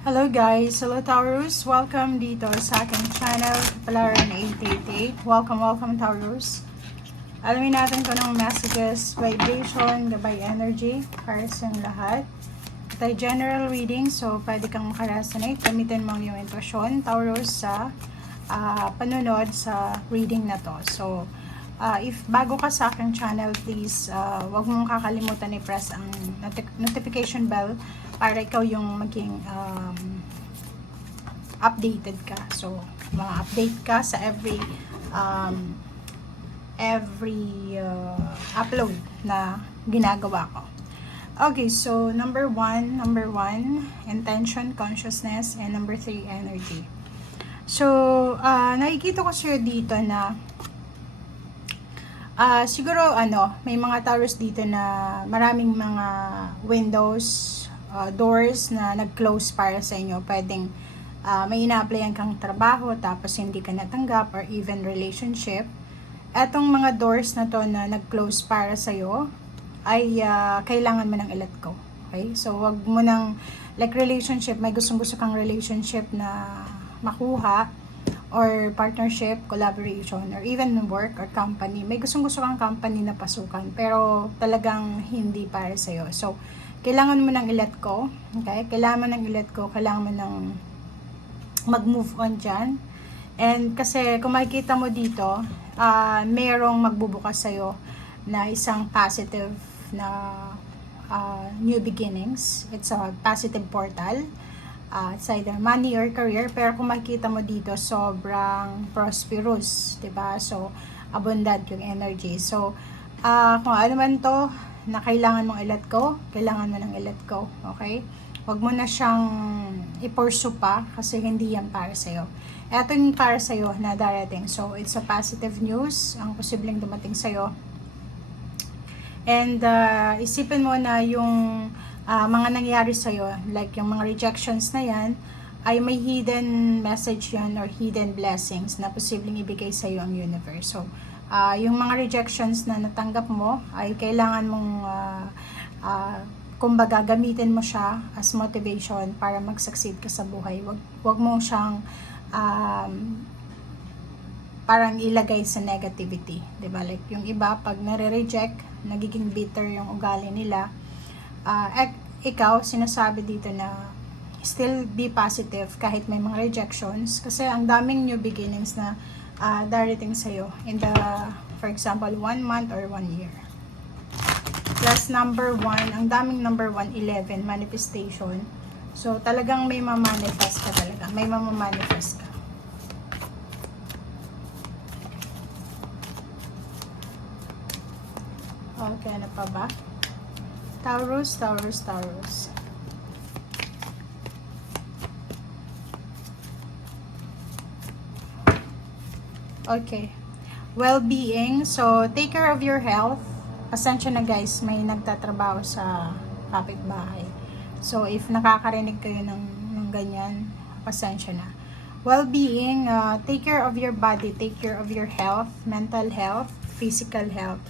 Hello guys! Hello Taurus! Welcome dito sa aking channel, Kapalaran 888. Welcome Taurus! Alamin natin kung anong messages, vibration, gabay energy para sa lahat. Ito ay general reading, so pwede kang makaresonate. Gamitin mo yung intuition, Taurus, sa panunod sa reading na to. So, if bago ka sa aking channel, please, wag mong kakalimutan i-press ang notification bell para ikaw yung maging updated ka. So, mga update ka sa every upload na ginagawa ko. Okay, so number one, intention, consciousness, and number 3, energy. So, nakikita ko sa'yo dito na siguro may mga Taurus dito na maraming mga windows, doors na nag-close para sa inyo. Pwedeng may ina-applyan kang trabaho tapos hindi ka natanggap, or even relationship. Etong mga doors na to na nag-close para sa iyo ay kailangan mo nang i-let go. Okay? So wag mo nang, like relationship, may gustong-gusto kang relationship na makuha, or partnership, collaboration, or even work or company. May gustong-gusto kang company na pasukan pero talagang hindi para sa iyo. So kailangan mo nang i-let go. Okay? Kailangan mo nang i-let go. Kailangan mo nang mag-move on dyan. And kasi kung makikita mo dito, merong magbubukas sa'yo na isang positive na new beginnings. It's a positive portal. It's either money or career. Pero kung makikita mo dito, sobrang prosperous. Diba? So, abundant yung energy. So, kung ano man to na kailangan mong i-let go, kailangan mo nang i-let go. Okay? Huwag mo na siyang i-pursue pa kasi hindi yan para sa'yo. Ito yung para sa'yo na darating. So, it's a positive news ang posibleng dumating sa'yo. And isipin mo na yung mga nangyari sa'yo, like yung mga rejections na yan, ay may hidden message yan or hidden blessings na posibleng ibigay sa'yo ang universe. So, yung mga rejections na natanggap mo ay kailangan mong kumbaga gamitin mo siya as motivation para mag-succeed ka sa buhay. Wag mo siyang parang ilagay sa negativity, 'di ba? Like yung iba pag nare-reject, nagiging bitter yung ugali nila. Ikaw sinasabi dito na still be positive kahit may mga rejections, kasi ang daming new beginnings na darating sa'yo in the, for example, 1 month or 1 year. Plus number 1, ang daming number 1, 11, manifestation. So talagang may ma-manifest ka talaga. May ma-manifest ka. Okay, ano pa ba? Taurus. Okay. Well-being. So, take care of your health. Pasensya na guys, may nagtatrabaho sa kapitbahay. So, if nakakarinig kayo ng ganyan, pasensya na. Well-being, take care of your body, take care of your health, mental health, physical health,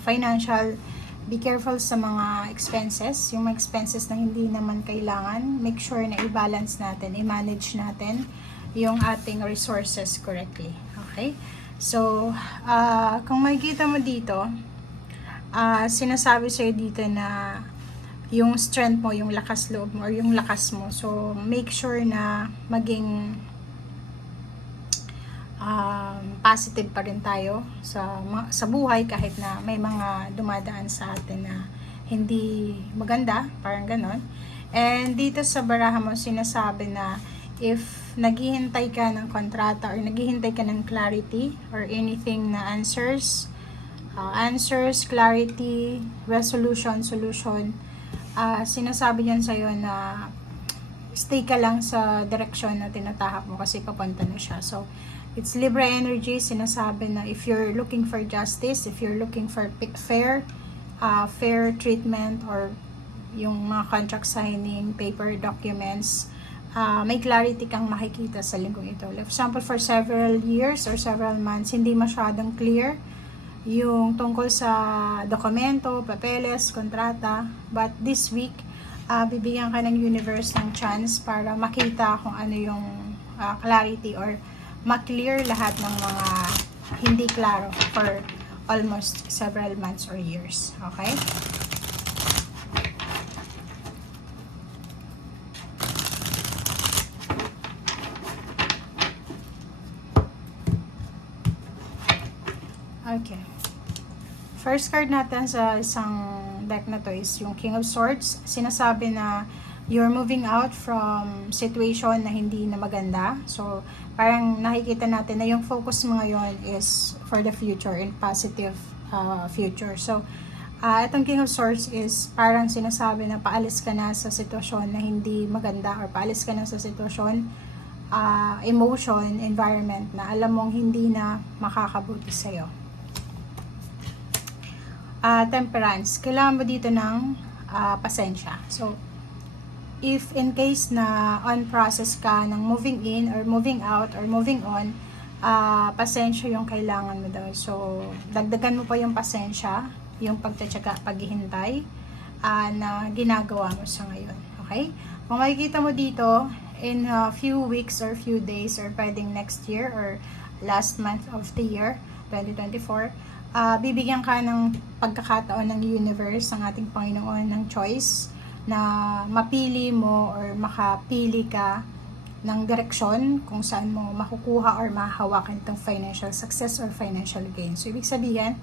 financial. Be careful sa mga expenses. Yung mga expenses na hindi naman kailangan, make sure na i-balance natin, i-manage natin yung ating resources correctly. Okay? So, kung makikita mo dito, sinasabi sa'yo dito na yung strength mo, yung lakas loob mo, or yung lakas mo. So, make sure na maging positive pa rin tayo sa buhay kahit na may mga dumadaan sa atin na hindi maganda, parang ganon. And dito sa baraha mo, sinasabi na if naghihintay ka ng kontrata or naghihintay ka ng clarity or anything na answers, clarity, resolution, solution, sinasabi yan sa'yo na stay ka lang sa direction na tinatahak mo kasi papunta na siya. So, it's Libra energy. Sinasabi na if you're looking for justice, if you're looking for fair treatment, or yung mga contract signing, paper documents, may clarity kang makikita sa linggong ito. For example, for several years or several months, hindi masyadong clear yung tungkol sa dokumento, papeles, kontrata. But this week, bibigyan ka ng universe ng chance para makita kung ano yung clarity or ma-clear lahat ng mga hindi klaro for almost several months or years. Okay? Okay. First card natin sa isang deck na to is yung King of Swords. Sinasabi na you're moving out from situation na hindi na maganda. So, parang nakikita natin na yung focus mo ngayon is for the future and positive future. So, itong King of Swords is parang sinasabi na paalis ka na sa sitwasyon na hindi maganda or paalis ka na sa sitwasyon, emotion, environment na alam mong hindi na makakabuti sa'yo. Temperance, kailangan mo dito ng pasensya. So, if in case na on process ka ng moving in or moving out or moving on, pasensya yung kailangan mo daw. So, dagdagan mo pa yung pasensya, yung pagtatsaga, paghihintay na ginagawa mo sa ngayon. Okay? Kung makikita mo dito, in a few weeks or few days or pwedeng next year or last month of the year, 2024, bibigyan ka ng pagkakataon ng universe, ng ating Panginoon, ng choice na mapili mo or makapili ka ng direksyon kung saan mo makukuha or mahahawakan itong financial success or financial gain. So, ibig sabihin,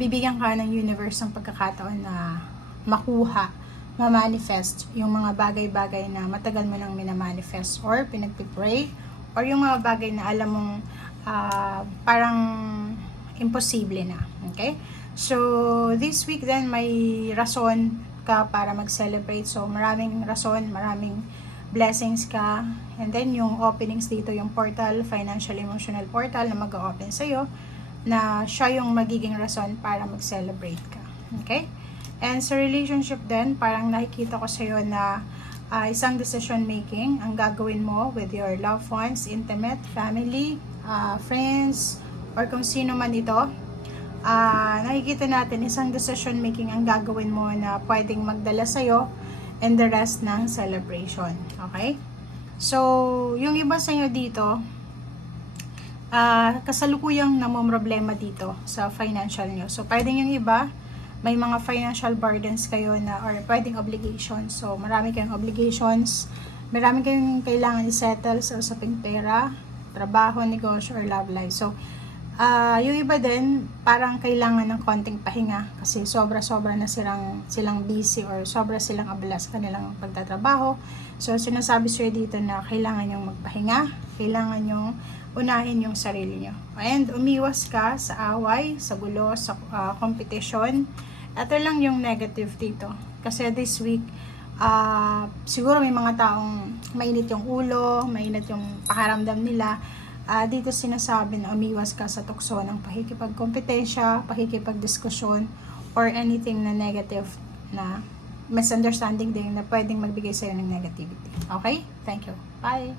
bibigyan ka ng universe ng pagkakataon na makuha, ma-manifest yung mga bagay-bagay na matagal mo nang minamanifest or pinagpipray or yung mga bagay na alam mong parang imposible na. Okay? So, this week then, may rason ka para mag-celebrate. So, maraming rason, maraming blessings ka. And then, yung openings dito, yung portal, financial emotional portal na mag-open sa'yo, na siya yung magiging rason para mag-celebrate ka. Okay? And sa relationship din, parang nakikita ko sa'yo na isang decision making ang gagawin mo with your loved ones, intimate, family, friends, or kung sino man ito. Nakikita natin isang decision making ang gagawin mo na pwedeng magdala sa'yo and the rest ng celebration. Okay? So, yung iba sa inyo dito, kasalukuyang namomroblema dito sa financial nyo. So, pwedeng yung iba, may mga financial burdens kayo na or pwedeng obligations. So, marami kayong obligations, marami kayong kailangan i-settle sa usaping pera, trabaho, negosyo, or love life. So, yung iba din, parang kailangan ng konting pahinga kasi sobra-sobra na silang busy or sobra silang abala sa kanilang pagtatrabaho. So, sinasabi sa'yo dito na kailangan nyong magpahinga, kailangan nyong unahin yung sarili nyo. And umiwas ka sa away, sa gulo, sa competition. Ito lang yung negative dito. Kasi this week, siguro may mga taong mainit yung ulo, mainit yung pakaramdam nila. Dito sinasabi na umiwas ka sa tukso ng pakikipagkompetensya, pakikipagdiskusyon, or anything na negative na misunderstanding din na pwedeng magbigay sa'yo ng negativity. Okay? Thank you. Bye!